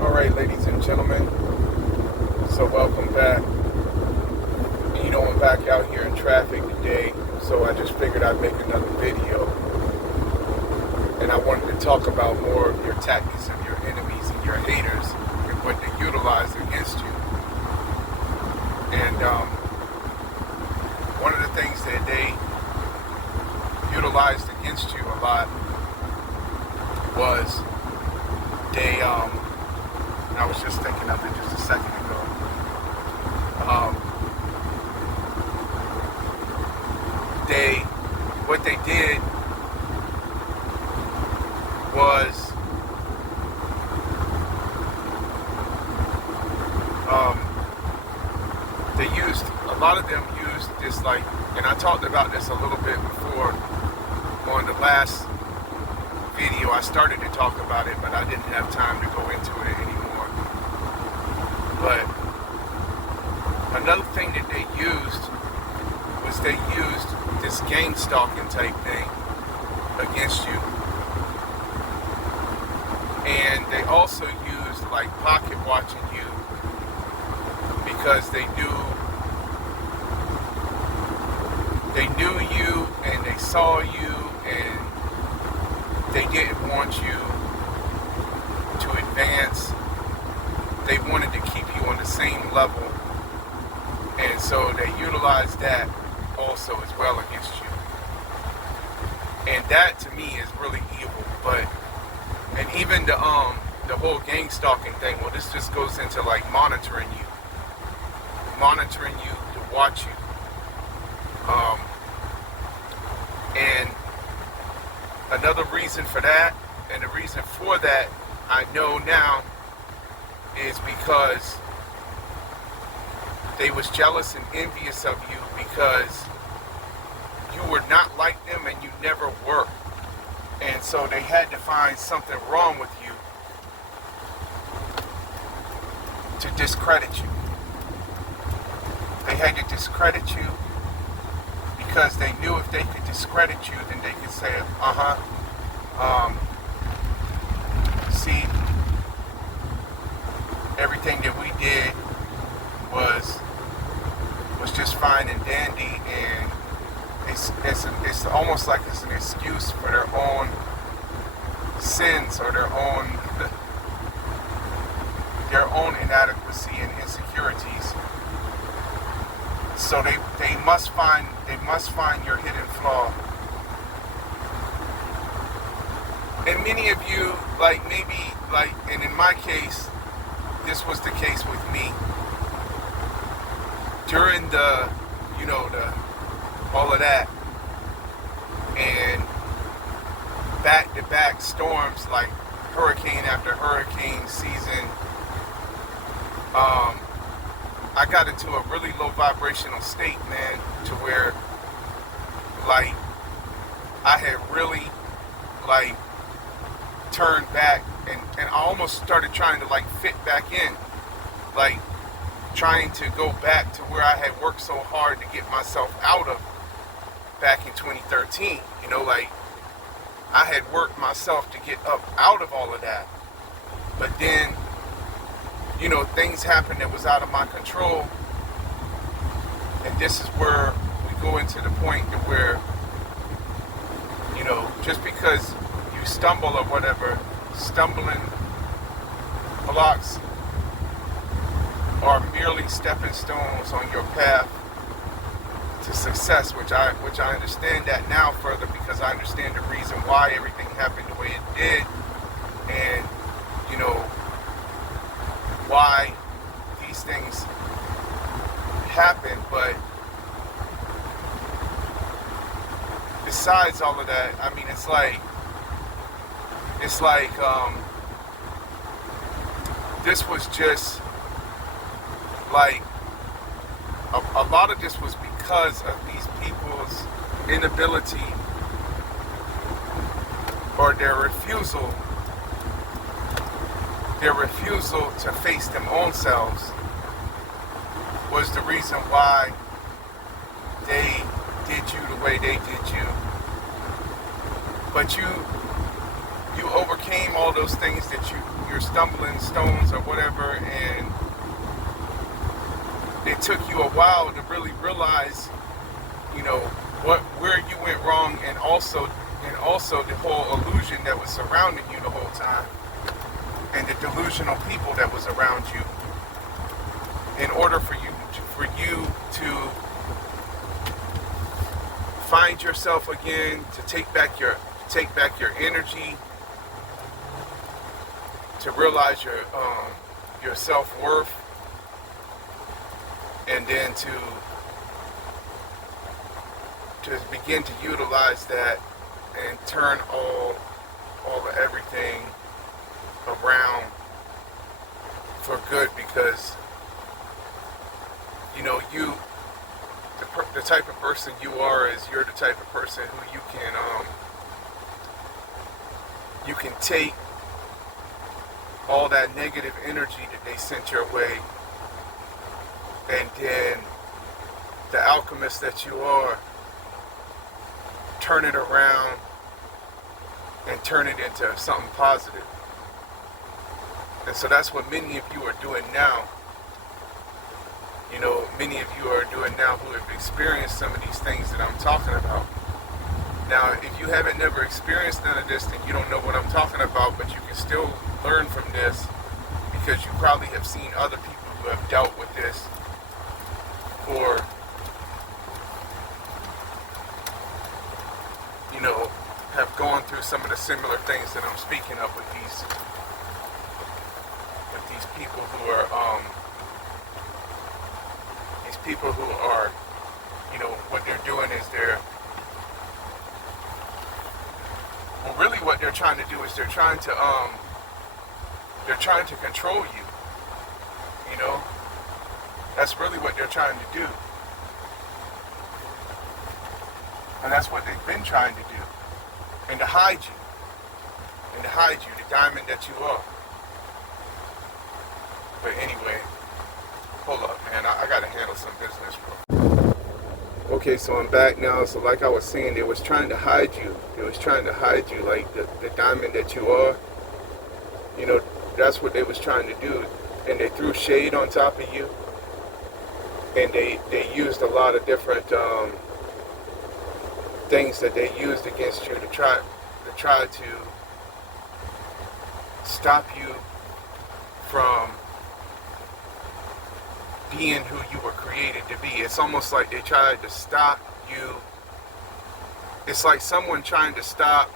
All right, ladies and gentlemen, so welcome back. I'm back out here in traffic today, so I just figured I'd make another video. And I wanted to talk about more of your tactics of your enemies and your haters and what they utilize against you. And one of the things that they utilized against you a lot was they, and I was just thinking of it just a second ago. What they did was a lot of them used this, like, and I talked about this a little bit before on the last video. I started to talk about it, but I didn't have time to go into it anymore. But another thing that they used was they used this gang stalking type thing against you. And they also used like pocket watching you because they knew you and they saw you and they didn't want you to advance. They wanted to keep you on the same level. And so they utilized that also as well against you. And that to me is really evil. And even the whole gang stalking thing, well, this just goes into like monitoring you to watch you. And another reason for that, and the reason for that I know now, is because they was jealous and envious of you because you were not like them and you never were. And so they had to find something wrong with you to discredit you. They had to discredit you because they knew if they could discredit you, then they could say, see, everything that we did was just fine and dandy, and it's almost like it's an excuse for their own sins or their own inadequacy and insecurities. So they must find your hidden flaw. And many of you, and in my case, this was the case with me. During the all of that, and back-to-back storms, like hurricane after hurricane season, I got into a really low vibrational state, man, to where, like, I had really, like, turned back, and I almost started trying to, like, fit back in, like, trying to go back to where I had worked so hard to get myself out of back in 2013. Like, I had worked myself to get up out of all of that. But then, things happened that was out of my control. And this is where we go into the point to where, just because you stumble or whatever, stumbling blocks are merely stepping stones on your path to success, which I understand that now further, because I understand the reason why everything happened the way it did, and why these things happen. But besides all of that, I mean, it's like this was just like a lot of this was because of these people's inability or their refusal to face them own selves was the reason why they did you the way they did you. But you overcame all those things that you're stumbling stones or whatever, and it took you a while to really realize, where you went wrong, and also the whole illusion that was surrounding you the whole time, and the delusional people that was around you. In order for you to find yourself again, to take back your energy, to realize your self-worth, and then to begin to utilize that and turn all of everything around for good, because the type of person you are is you're the type of person who you can take all that negative energy that they sent your way, and then the alchemist that you are, turn it around and turn it into something positive. And so that's what many of you are doing now. Many of you are doing now who have experienced some of these things that I'm talking about. Now, if you haven't never experienced none of this, then you don't know what I'm talking about, but you can still learn from this, because you probably have seen other people who have dealt with this, or have gone through some of the similar things that I'm speaking of with these people who are what they're doing is really what they're trying to do is they're trying to control you. That's really what they're trying to do. And that's what they've been trying to do. And to hide you. The diamond that you are. But anyway, hold up, man. I gotta handle some business, bro. Okay, so I'm back now. So like I was saying, they was trying to hide you. They was trying to hide you like the diamond that you are. That's what they was trying to do. And they threw shade on top of you. And they used a lot of different things that they used against you to try to stop you from being who you were created to be. It's almost like they tried to stop you. It's like someone trying to stop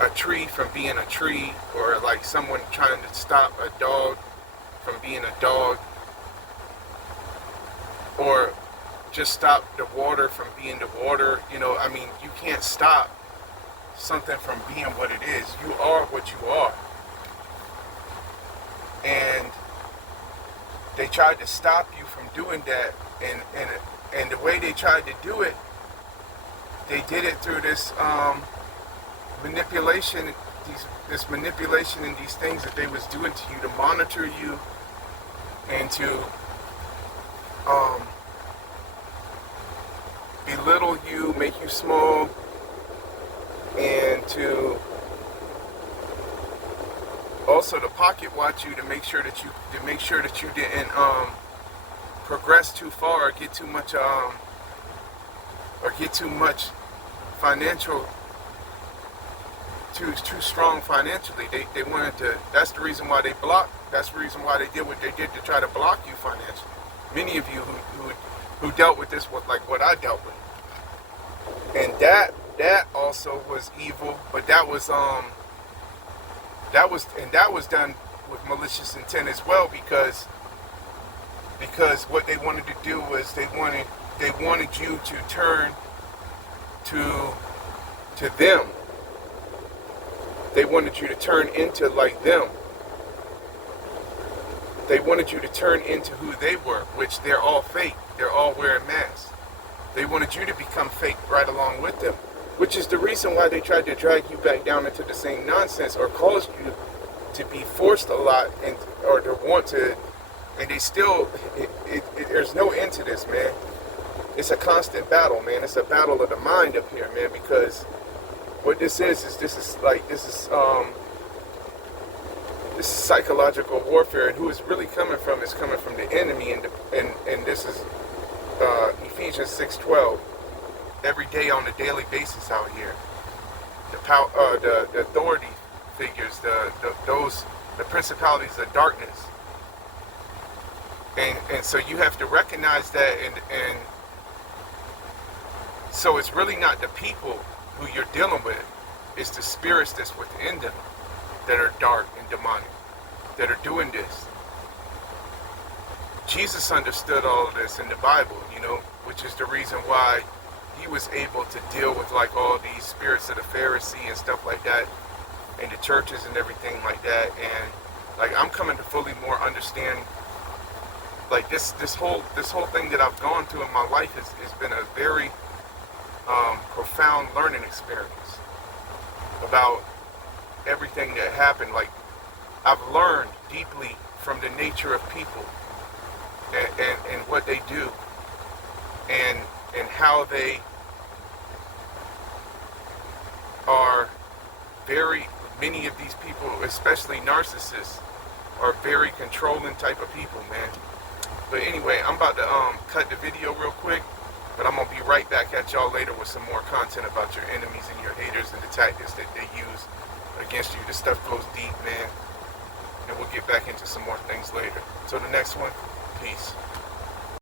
a tree from being a tree, or like someone trying to stop a dog from being a dog, or just stop the water from being the water. You can't stop something from being what it is. You are what you are. And they tried to stop you from doing that, and the way they tried to do it, they did it through this manipulation, this manipulation and these things that they was doing to you to monitor you, and to belittle you, make you small, and to also to pocket watch you, to make sure that you didn't progress too far, or get too much financial, too strong financially. They wanted to. That's the reason why they blocked. That's the reason why they did what they did, to try to block you financially. Many of you who dealt with this was like what I dealt with, and that also was evil. But that was done with malicious intent as well, because what they wanted to do was they wanted you to turn to them. They wanted you to turn into like them. They wanted you to turn into who they were, which they're all fake. They're all wearing masks. They wanted you to become fake right along with them, which is the reason why they tried to drag you back down into the same nonsense, or caused you to be forced a lot, or to want to, and they still, there's no end to this, man. It's a constant battle, man. It's a battle of the mind up here, man, because what this is psychological warfare, and who it's really coming from is coming from the enemy, and this is Ephesians 6:12. Every day on a daily basis out here, the authority figures, the principalities of darkness, and so you have to recognize that, and so it's really not the people who you're dealing with, it's the spirits that's within them that are dark and demonic, that are doing this. Jesus understood all of this in the Bible, which is the reason why he was able to deal with like all these spirits of the Pharisee and stuff like that in the churches and everything like that. And like I'm coming to fully more understand like this whole thing that I've gone through in my life has been a very profound learning experience about everything that happened. Like I've learned deeply from the nature of people and what they do and how they are many of these people, especially narcissists, are very controlling type of people, man. But anyway, I'm about to cut the video real quick, but I'm gonna be right back at y'all later with some more content about your enemies and your haters and the tactics that they use against you. This stuff goes deep, man. And we'll get back into some more things later. Till the next one, peace.